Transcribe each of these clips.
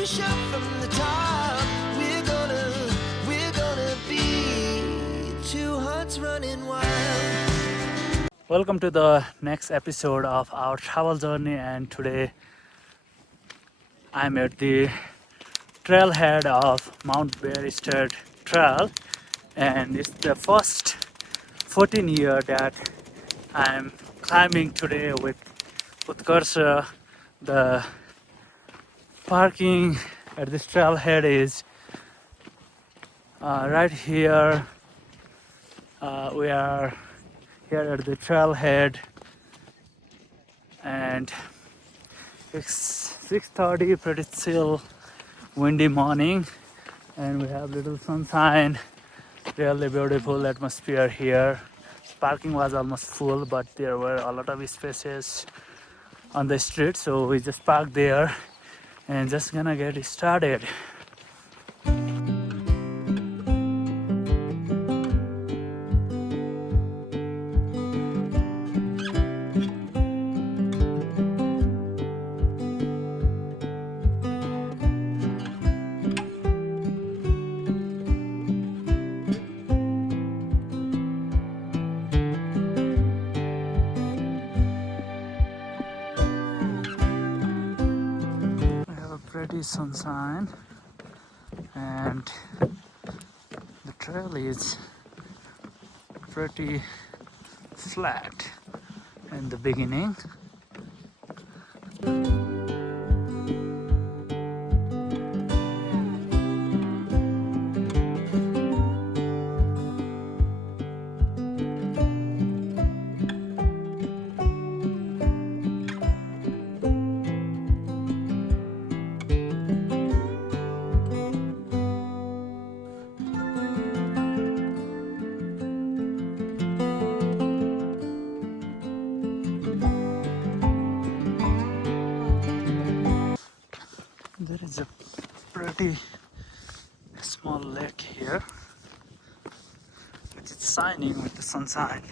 a shot from the top. We're gonna be two hearts running wild. Welcome to the next episode of our travel journey, and today I'm at the trailhead of Mount Bierstadt trail, and it's the first 14 year that I'm climbing today with Utkarsa. The parking at this trailhead is right here. We are here at the trailhead, and it's 6:30, pretty chill, windy morning, and we have little sunshine. Really beautiful atmosphere here. Parking was almost full, but there were a lot of spaces on the street, so we just parked there and just gonna get started. We have a pretty sunshine, and the trail is pretty flat in the beginning. There is a pretty small lake here, which is shining with the sunshine.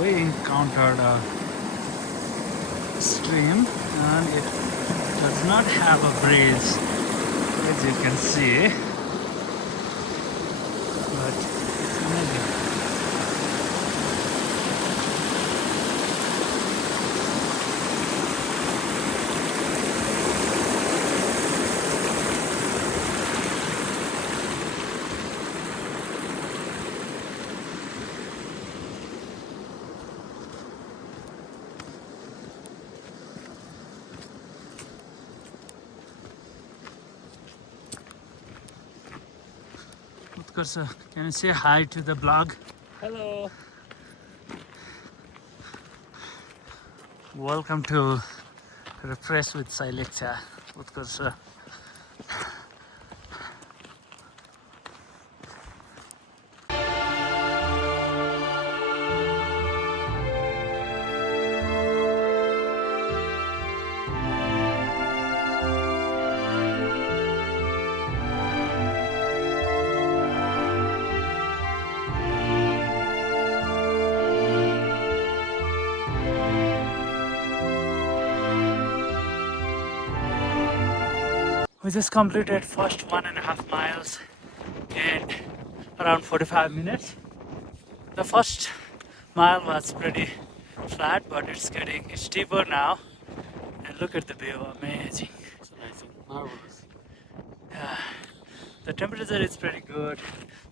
We encountered a stream, and it does not have a bridge, as you can see, but it's amazing. Utkarsa, can you say hi to the blog? Hello. Welcome to Refresh with Silexa, Utkarsa. We just completed first 1.5 miles in around 45 minutes. The first mile was pretty flat, but it's getting steeper now. And look at the view, amazing. It's amazing, marvelous. Yeah. The temperature is pretty good.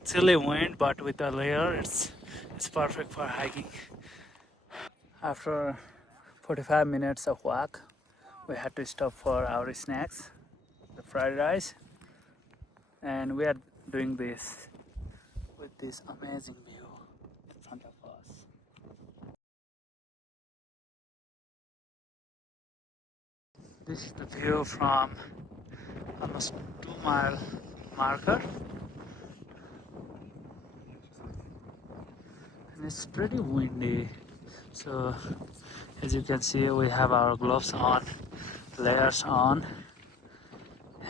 Chilly wind, but with the layer, it's perfect for hiking. After 45 minutes of walk, we had to stop for our snacks, the fried rice, and we are doing this with this amazing view in front of us. This is the view from almost 2 mile marker, and it's pretty windy. So as you can see, we have our gloves on, layers on.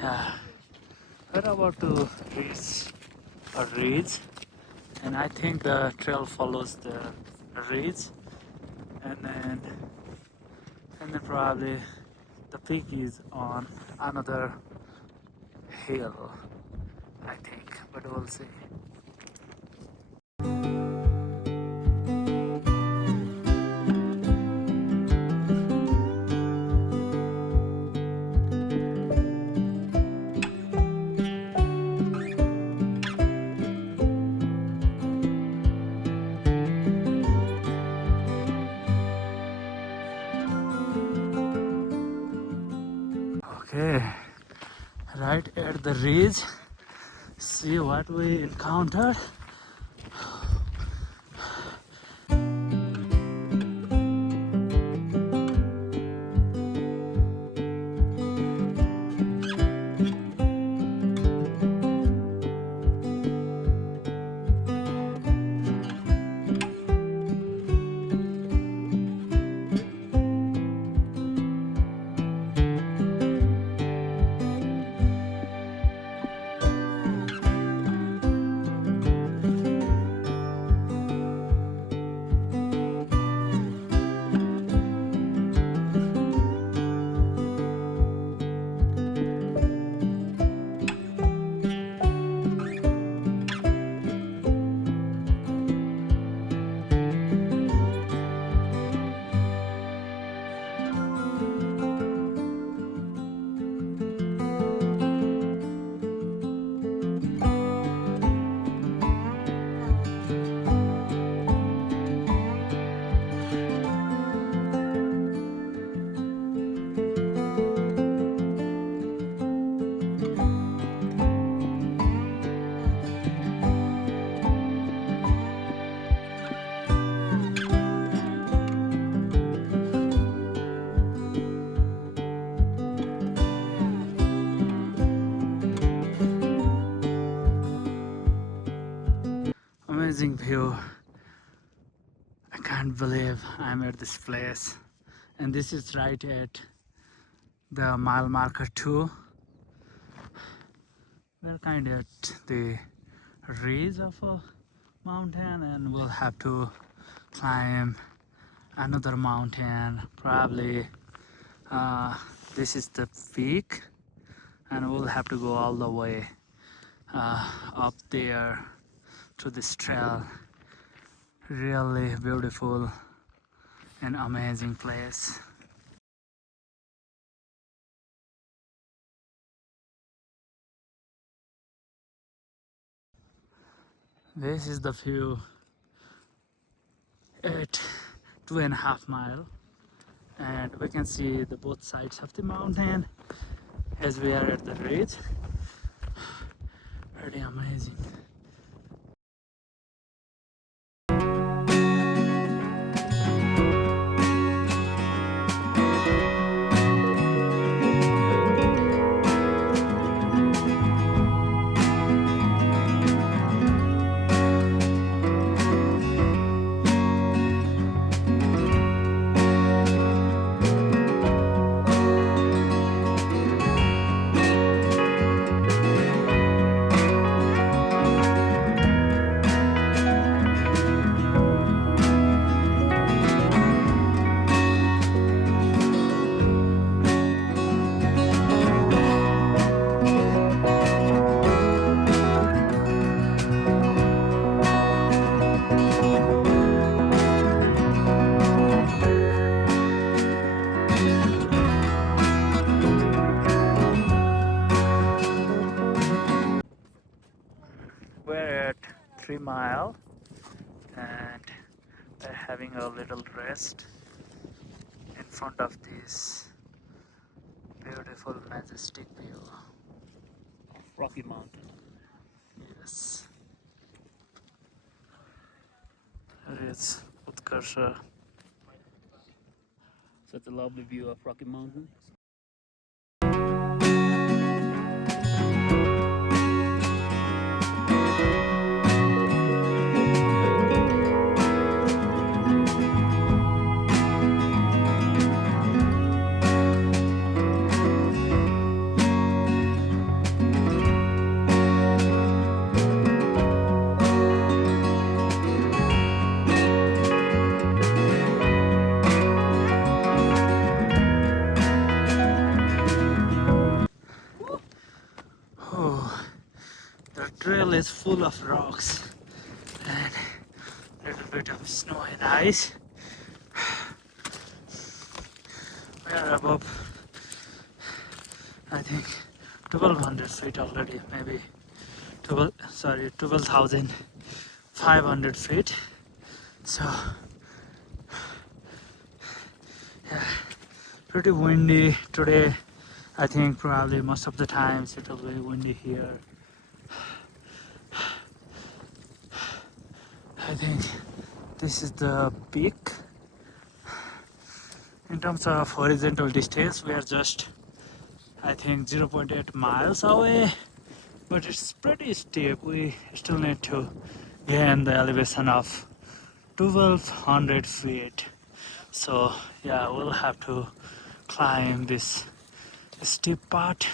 Yeah, we're about to reach a ridge, and I think the trail follows the ridge, and then probably the peak is on another hill, I think, but we'll see. Okay, right at the ridge, see what we encountered. Amazing view. I can't believe I'm at this place, and this is right at the mile marker 2. We're kind of at the ridge of a mountain, and we'll have to climb another mountain. Probably this is the peak, and we'll have to go all the way up there to this trail. Really beautiful and amazing place. This is the view at 2.5 miles, and we can see the both sides of the mountain as we are at the ridge. Pretty amazing. 3 mile, and we're having a little rest in front of this beautiful majestic view of Rocky Mountain. Yes, it is Utkarsha. Such a lovely view of Rocky Mountain. Oh, the trail is full of rocks and a little bit of snow and ice. We are above, I think, 1200 feet already, maybe 12,500 feet. So, yeah, pretty windy today. I think probably most of the times it will be windy here. I think this is the peak. In terms of horizontal distance, we are just, I think, 0.8 miles away, but it's pretty steep. We still need to gain the elevation of 1200 feet. So yeah, we'll have to climb this steep part.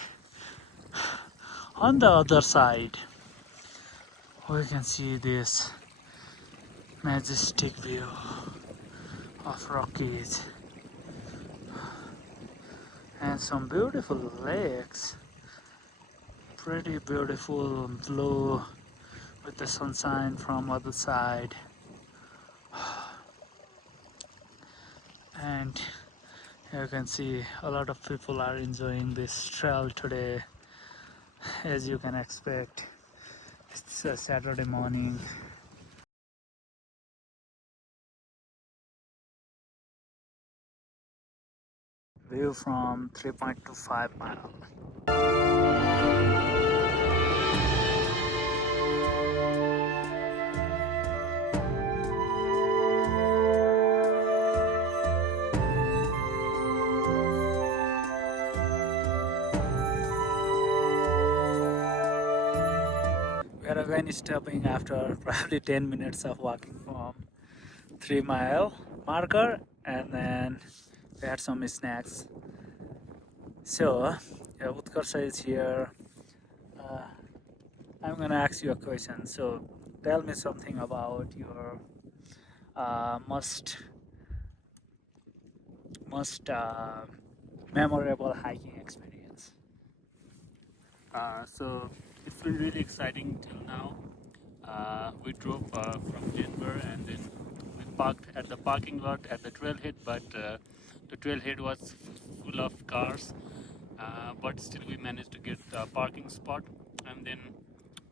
On the other side, we can see this majestic view of Rockies and some beautiful lakes. Pretty beautiful blue with the sunshine from other side. And you can see a lot of people are enjoying this trail today, as you can expect. It's a Saturday morning. View from 3.25 mile. We are again stopping after probably 10 minutes of walking from 3 mile marker, and then we had some snacks. So, yeah, Utkarsha is here. I'm gonna ask you a question. So, tell me something about your most memorable hiking experience. So it's been really exciting till now. We drove from Denver and then we parked at the parking lot at the trailhead, but the trailhead was full of cars. But still, we managed to get a parking spot, and then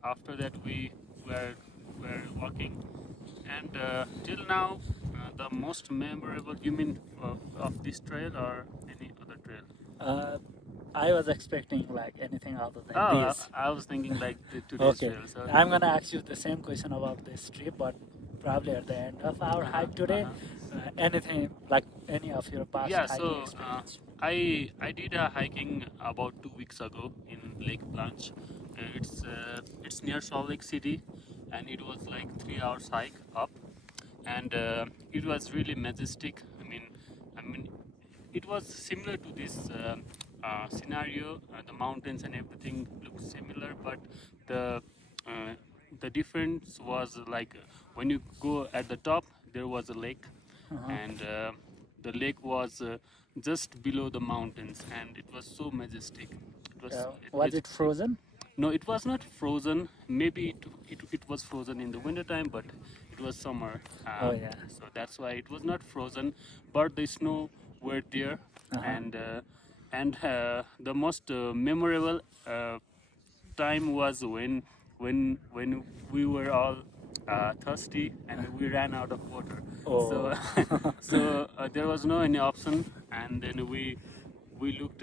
after that we were walking. And till now, the most memorable. You mean of this trail or any other trail? Uh, I was expecting like anything other than Oh, this. I was thinking like today's Okay, trail. So I'm gonna ask you the same question about this trip, but probably at the end of our hike today. Anything like any of your past yeah, hiking so experience? I did a hiking about 2 weeks ago in Lake Blanche. It's near Salt Lake City, and it was like 3 hours hike up, and it was really majestic. I mean, it was similar to this scenario. The mountains and everything looked similar, but the uh, the difference was like when you go at the top, there was a lake, and the lake was just below the mountains, and it was so majestic. Was it frozen? No, it was not frozen. Maybe it was frozen in the wintertime, but it was summer. Oh yeah. So that's why it was not frozen, but the snow were there, and the most memorable time was when we were all thirsty, and we ran out of water. Oh. So, there was no any option, and then we looked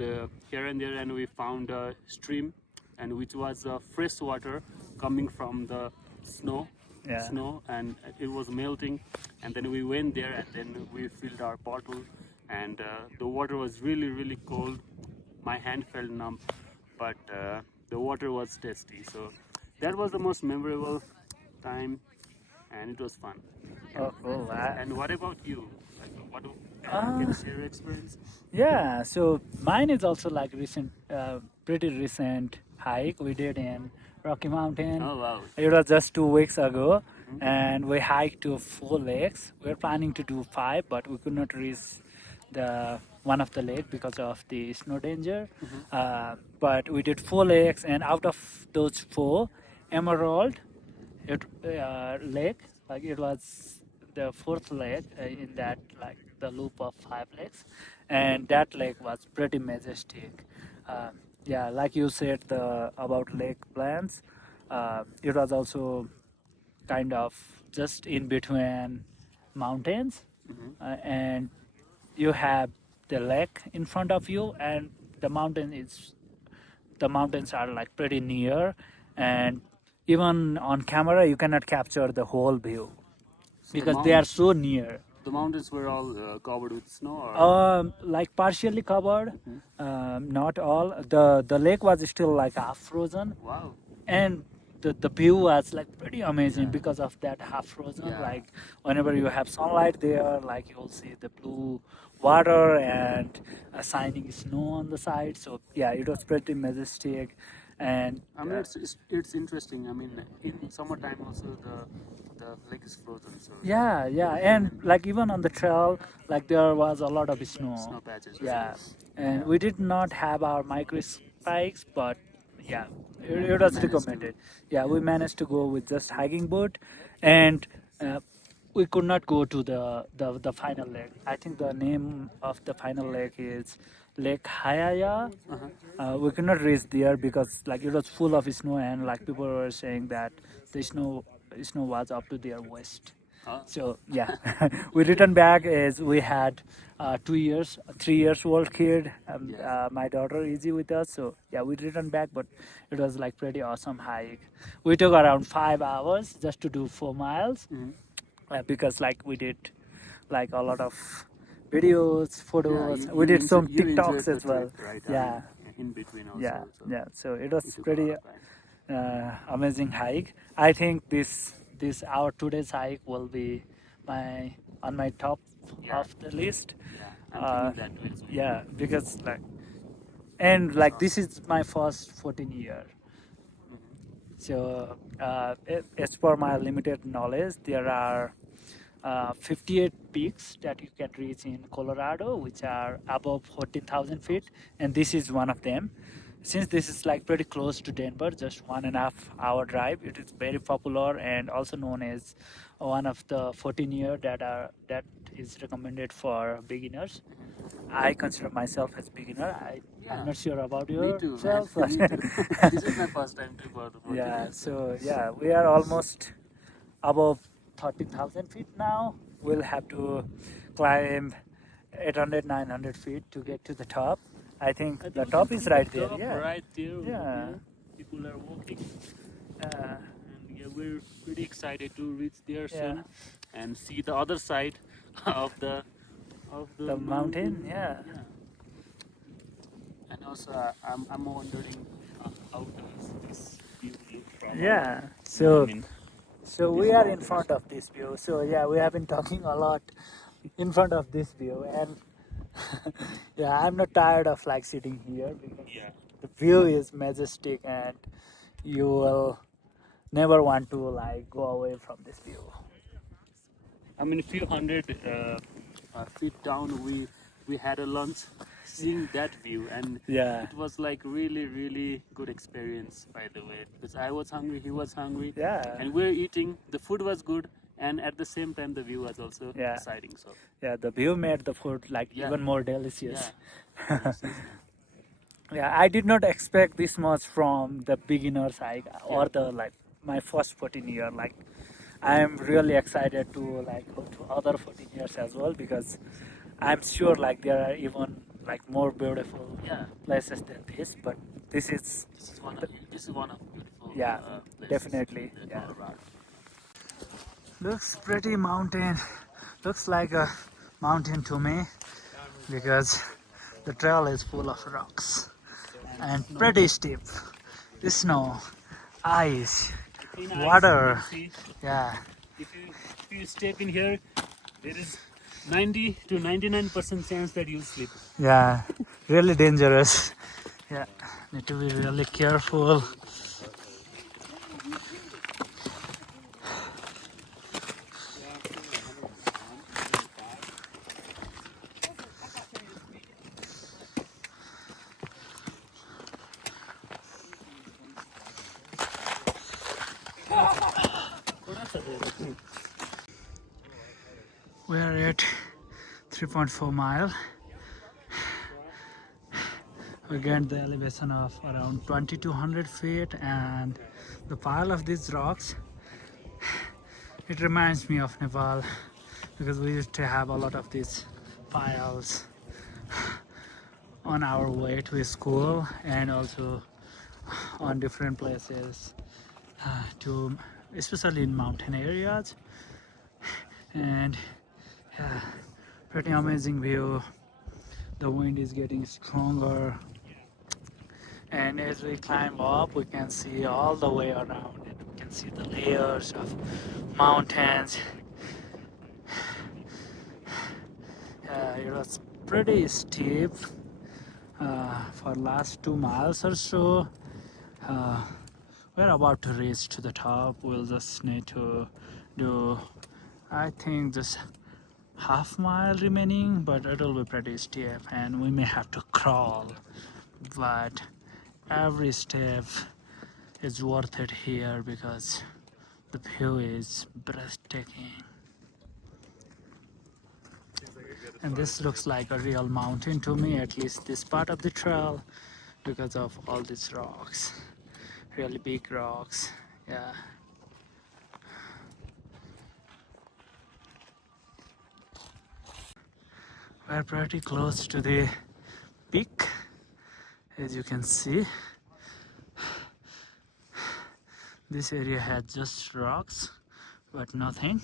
here and there, and we found a stream, and which was fresh water coming from the snow. Yeah. Snow, and it was melting, and then we went there, and then we filled our bottle, and the water was really really cold. My hand felt numb, but the water was tasty. So that was the most memorable time, and it was fun. Oh, cool. And what about you? Like, what Uh, can you share your experience? Yeah, so mine is also like pretty recent hike we did in Rocky Mountain. Oh wow. It was just 2 weeks ago, Mhm. and we hiked to 4 lakes. We were planning to do 5, but we could not reach the one of the lake because of the snow danger. But we did 4 lakes, and out of those four, Emerald lake, like it was the fourth lake in that like the loop of 5 lakes, and that lake was pretty majestic. uh, yeah, like you said the about lake plants, it was also kind of just in between mountains, and you have the lake in front of you, and the mountains are like pretty near, and even on camera you cannot capture the whole view So because they are so near. the mountains were all covered with snow, or Like partially covered, not all. The lake was still like half frozen, wow. and the view was like pretty amazing Yeah. because of that half frozen. Yeah. Like whenever you have sunlight there, like you'll see the blue water and shining snow on the side. So yeah, it was pretty majestic, and I mean, it's interesting. I mean, in summertime also the lake is frozen, so yeah, and like even on the trail, like there was a lot of snow. snow patches. Yeah, and we did not have our micro spikes, but yeah, it was managed recommended. Yeah, we managed to go with just hiking boot, and we could not go to the final lake. I think the name of the final lake is Lake Hayaya. We could not reach there because like it was full of snow, and like people were saying that the snow was up to their waist. So yeah, we returned back as we had 2 years, 3 years old kid. Yeah. My daughter Izzy with us. So yeah, we returned back, but it was like pretty awesome hike. We took around 5 hours just to do 4 miles, because like we did like a lot of videos, photos. We did some you enjoyed TikToks the as well. trip, right? Yeah, In between also. yeah, so yeah. So it you was took a lot pretty of time. amazing hike. I think this our today's hike will be on my top Yeah. of the list. Yeah, I'm Uh, thinking that way as well. Yeah, because like this is my first 14 year. So as per my limited knowledge, there are 58 peaks that you can reach in Colorado, which are above 14,000 feet, and this is one of them. Since this is like pretty close to Denver, just 1.5 hour drive, it is very popular and also known as one of the 14 year that is recommended for beginners. I consider myself as beginner. Yeah. I'm not sure about Me too, man. yourself. Me too. This is my first time trip out of the Yeah, years. so yeah, we are almost above 30,000 feet now. We'll have to climb 800, 900 feet to get to the top. I think I the think top we is can right see there. the top Yeah. right there. over Yeah. there. People are walking, Uh, and yeah, we're pretty excited to reach there Yeah. soon and see the other side of the mountain, yeah. And also, I'm wondering how does this view look from? Yeah. I So mean, so we are in front of this view. So yeah, we have been talking a lot in front of this view, and yeah, I'm not tired of like sitting here because yeah. the view is majestic, and you will never want to like go away from this view. I mean, a few hundred feet down, we had a lunch, seeing that view, and Yeah. it was like really good experience, by the way, because I was hungry, he was hungry, Yeah. and we're eating. The food was good, and at the same time, the view was also Yeah. exciting. So Yeah, the view made the food like Yeah. even more delicious. yeah. Yes, yes, man. Yeah, I did not expect this much from the beginner's hike or Yeah. the like my first 14 year. Like I'm really excited to like go to other 14 years as well, because I'm sure like there are even like more beautiful Yeah, places than this, but this is this is one of beautiful yeah, places definitely, in yeah. Colorado. Looks pretty mountain. Looks like a mountain to me, because the trail is full of rocks and Snow. pretty steep. Snow, ice, In ice, you water. can see Yeah, if you step in here, there is 90 to 99% chance that you'll slip. yeah, really dangerous. Yeah, need to be really careful. We are at 3.4 mile. We get the elevation of around 2200 feet, and the pile of these rocks, it reminds me of Nepal, because we used to have a lot of these piles on our way to school, and also on different places, to especially in mountain areas. And yeah, pretty amazing view. The wind is getting stronger, and as we climb up we can see all the way around it. We can see the layers of mountains. It was pretty steep for last 2 miles or so. We're about to reach to the top. We'll just need to do, I think, just half mile remaining, but it'll be pretty steep and we may have to crawl, but every step is worth it here because the view is breathtaking. And this looks like a real mountain to me, at least this part of the trail, because of all these rocks, really big rocks. Yeah. We're pretty close to the peak, as you can see. This area had just rocks, but nothing.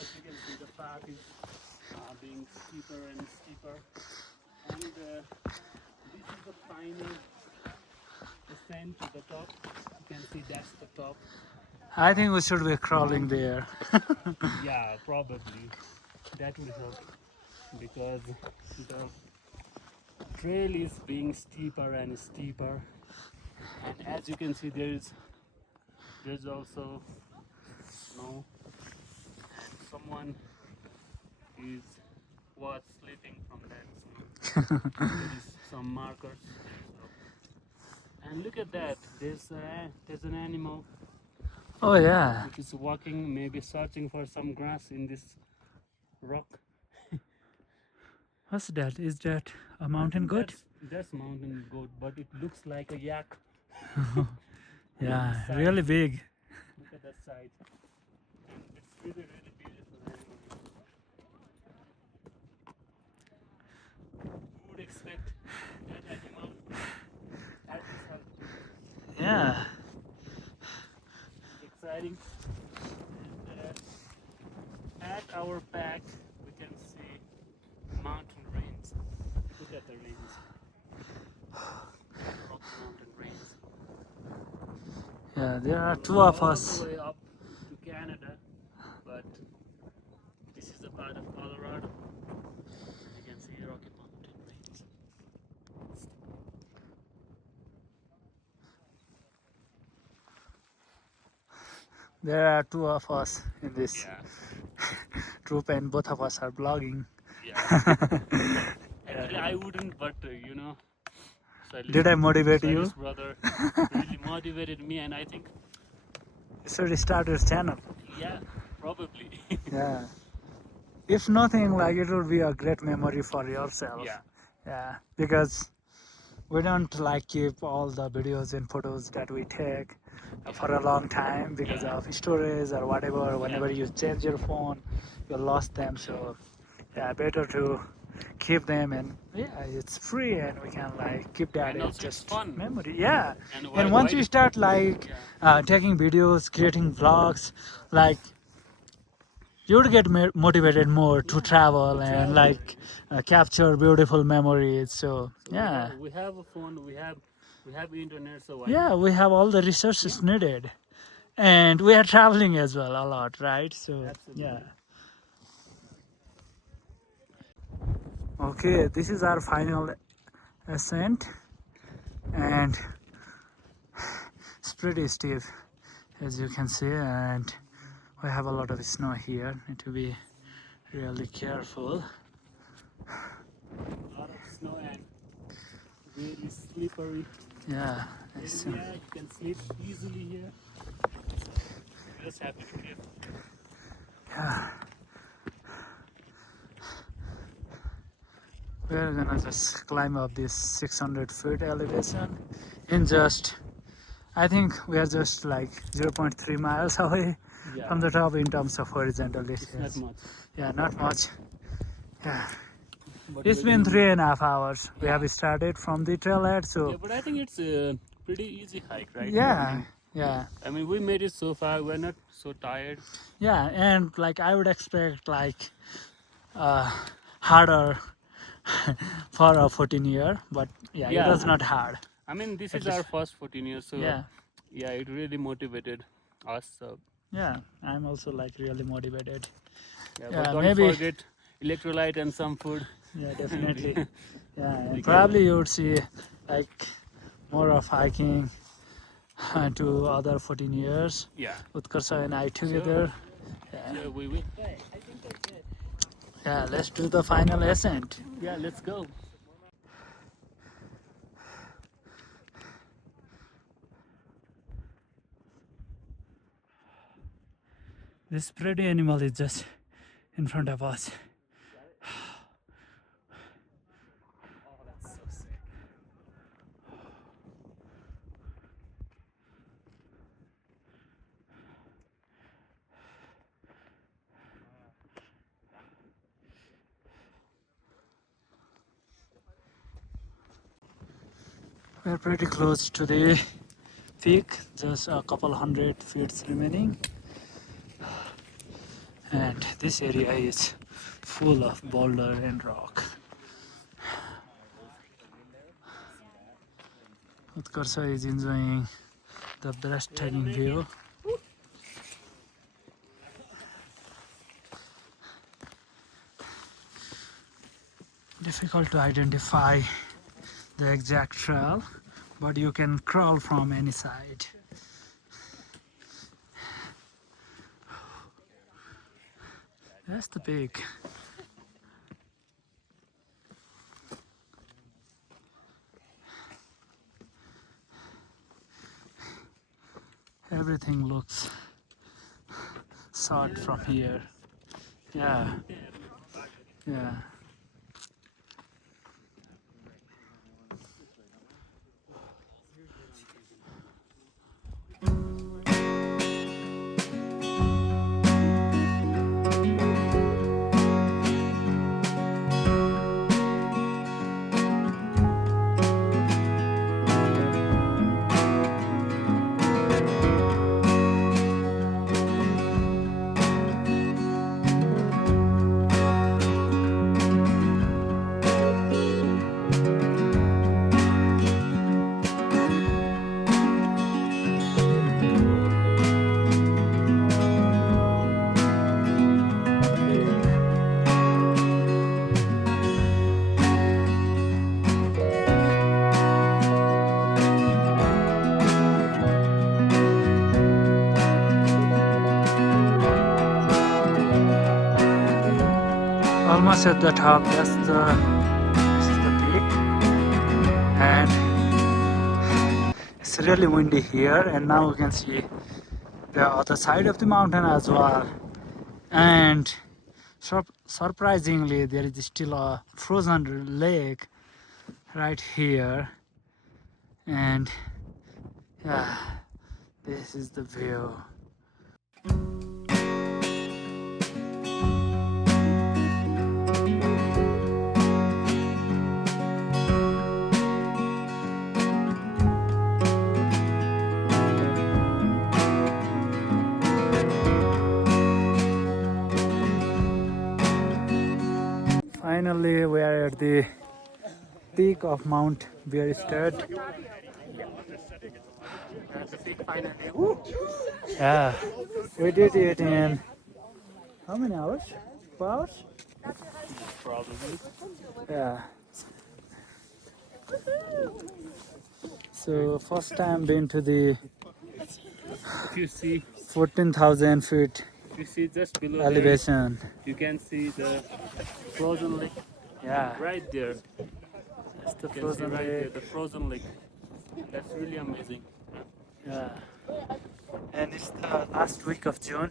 As you can see, the path is being steeper and steeper, and this is the final ascent to the top. You can see that's the top. I think we should be crawling there. Yeah, probably that will help because the trail is being steeper and steeper, and as you can see, there's also snow. Someone was sleeping from that snow. There is some markers. And look at that. There's an animal Oh yeah. which is walking, maybe searching for some grass in this rock. What's that? Is that a mountain goat? That's mountain goat, but it looks like a yak. Yeah, Side. really big. Look at that side. It's really, really beautiful animal. Who would expect that animal at this altitude? Yeah. Exciting. And at our back, we can see mountain range. Look at the range. Rocky Mountain range. Yeah, there are two of All us. the way up to Canada, but this is a part of Colorado. You can see Rocky Mountain range. There are two of us in this Yeah, troop, and both of us are vlogging. Yeah. Actually, I wouldn't, but Did I motivate you? Silas brother really motivated me, and I think, You should start your channel. yeah, probably. Yeah. If nothing, like it will be a great memory for yourself. Yeah. Yeah. Because we don't like keep all the videos and photos that we take for a long time because Yeah. of storage or whatever. Whenever you change your phone, you lost them. So yeah, better to keep them, and yeah, it's free and we can like keep that. And It's also it's just fun. memory. Yeah. And And once you start like Yeah. taking videos, creating vlogs, like you would get motivated more to travel to and travel. like capture beautiful memories. So So yeah, we have a phone, we have internet, so why yeah, not? we have all the resources needed, and we are traveling as well a lot, right? So Absolutely. yeah. Okay, this is our final ascent, and it's pretty steep, as you can see, and we have a lot of snow here. Need to be really careful. A lot of snow and really slippery. Yeah, it's, Yeah, you can slip easily here. So just have to be careful. yeah. We're gonna just climb up this 600 feet elevation in just, I think we are just like 0.3 miles away Yeah. from the top in terms of horizontal It's distance. not much. Yeah, not much. Yeah, But it's really- been 3.5 hours. We Yeah. have started from the trailhead, Yeah, so but I think it's a pretty easy hike, right? yeah, yeah, I mean, we made it so far. We're not so tired. yeah. And like I would expect like harder for a 14-year, but yeah, Yeah. it was not hard. I mean, this At is our least- first 14 years, so Yeah. yeah, it really motivated us. So Yeah, I'm also like really motivated. yeah, Yeah, but don't maybe- forget electrolyte and some food. Yeah, definitely. Yeah, and Because- probably you would see like more of hiking to other 14 years. Yeah, Utkarsa and I together. Yeah. yeah, we will. Yeah, let's do the final ascent. Yeah, let's go. This pretty animal is just in front of us. We're pretty close to the peak, just a couple hundred feet remaining. And this area is full of boulder and rock. Utkarsa is enjoying the breathtaking view. Difficult to identify the exact trail, but you can crawl from any side. That's the peak. Everything looks short from here. Yeah. Yeah. Almost at the top. This is the peak, and it's really windy here. And now we can see the other side of the mountain as well. And surprisingly, there is still a frozen lake right here. And yeah, this is the view. Finally, we are at the peak of Mount Bierstadt. Yeah, we did it in how many hours? 4 hours? Probably. Yeah. So first time been to the If you see, 14,000 feet if you see just below elevation. there, you can see the frozen lake Yeah, right there. it's the You can see frozen right there, lake. the frozen lake. That's really amazing. Yeah. And it's the last week of June,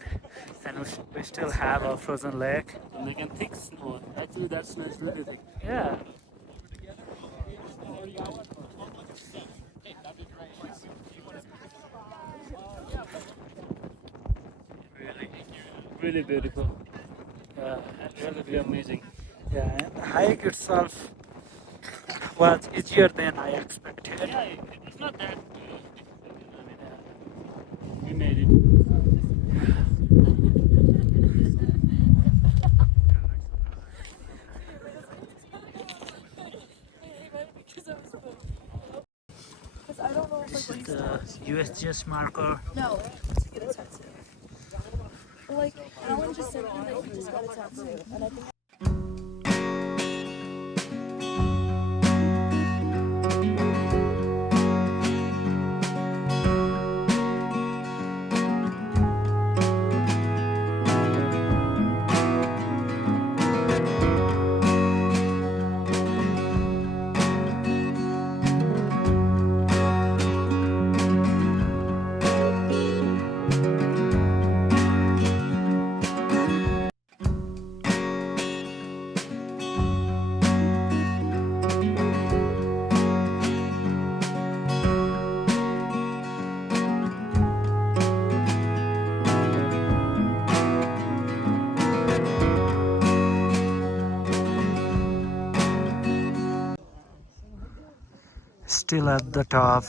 and we still have a frozen lake. And they can thick snow. Actually, that snow is really thick. Yeah. Really beautiful. Yeah. Really amazing. Yeah, and the hike itself was easier than I expected. Yeah, it's not that difficult. I mean, we made it. Because I don't know if like what he's The USGS marker. No, to get a tattoo. Well, like Alan just said that he just got a tattoo, and I think. Still at the top.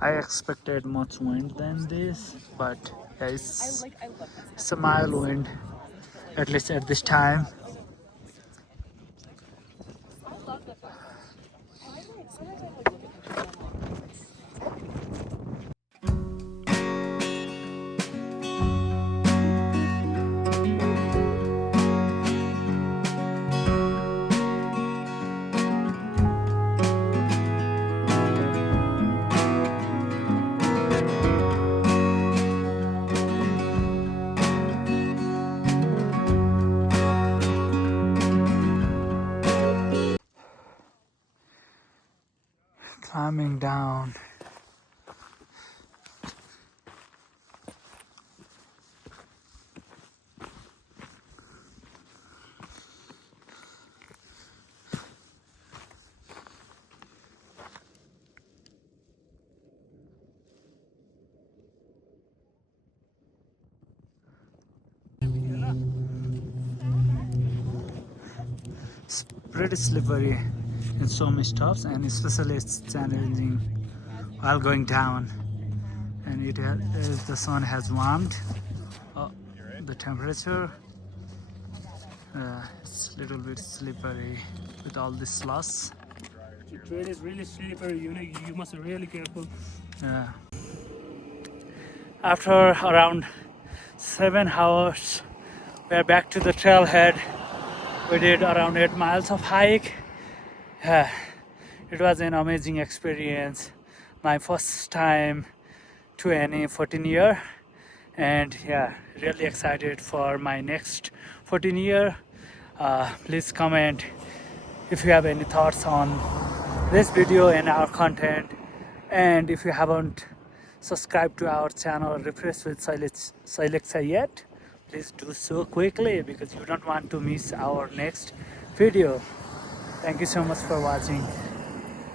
I expected much wind than this, but yeah, it's a mild wind, at least at this time. Climbing down. It's pretty slippery in so many stops, and especially it's challenging while going down. And the sun has warmed the temperature. It's a little bit slippery with all this slush. The trail is really slippery. You must be really careful. Yeah. After around 7 hours, we're back to the trailhead. We did around 8 miles of hike. Yeah, it was an amazing experience. My first time to any 14 year, and yeah, really excited for my next 14 year. Please comment if you have any thoughts on this video and our content, and if you haven't subscribed to our channel Refresh with Silexa yet, please do so quickly because you don't want to miss our next video. Thank you so much for watching.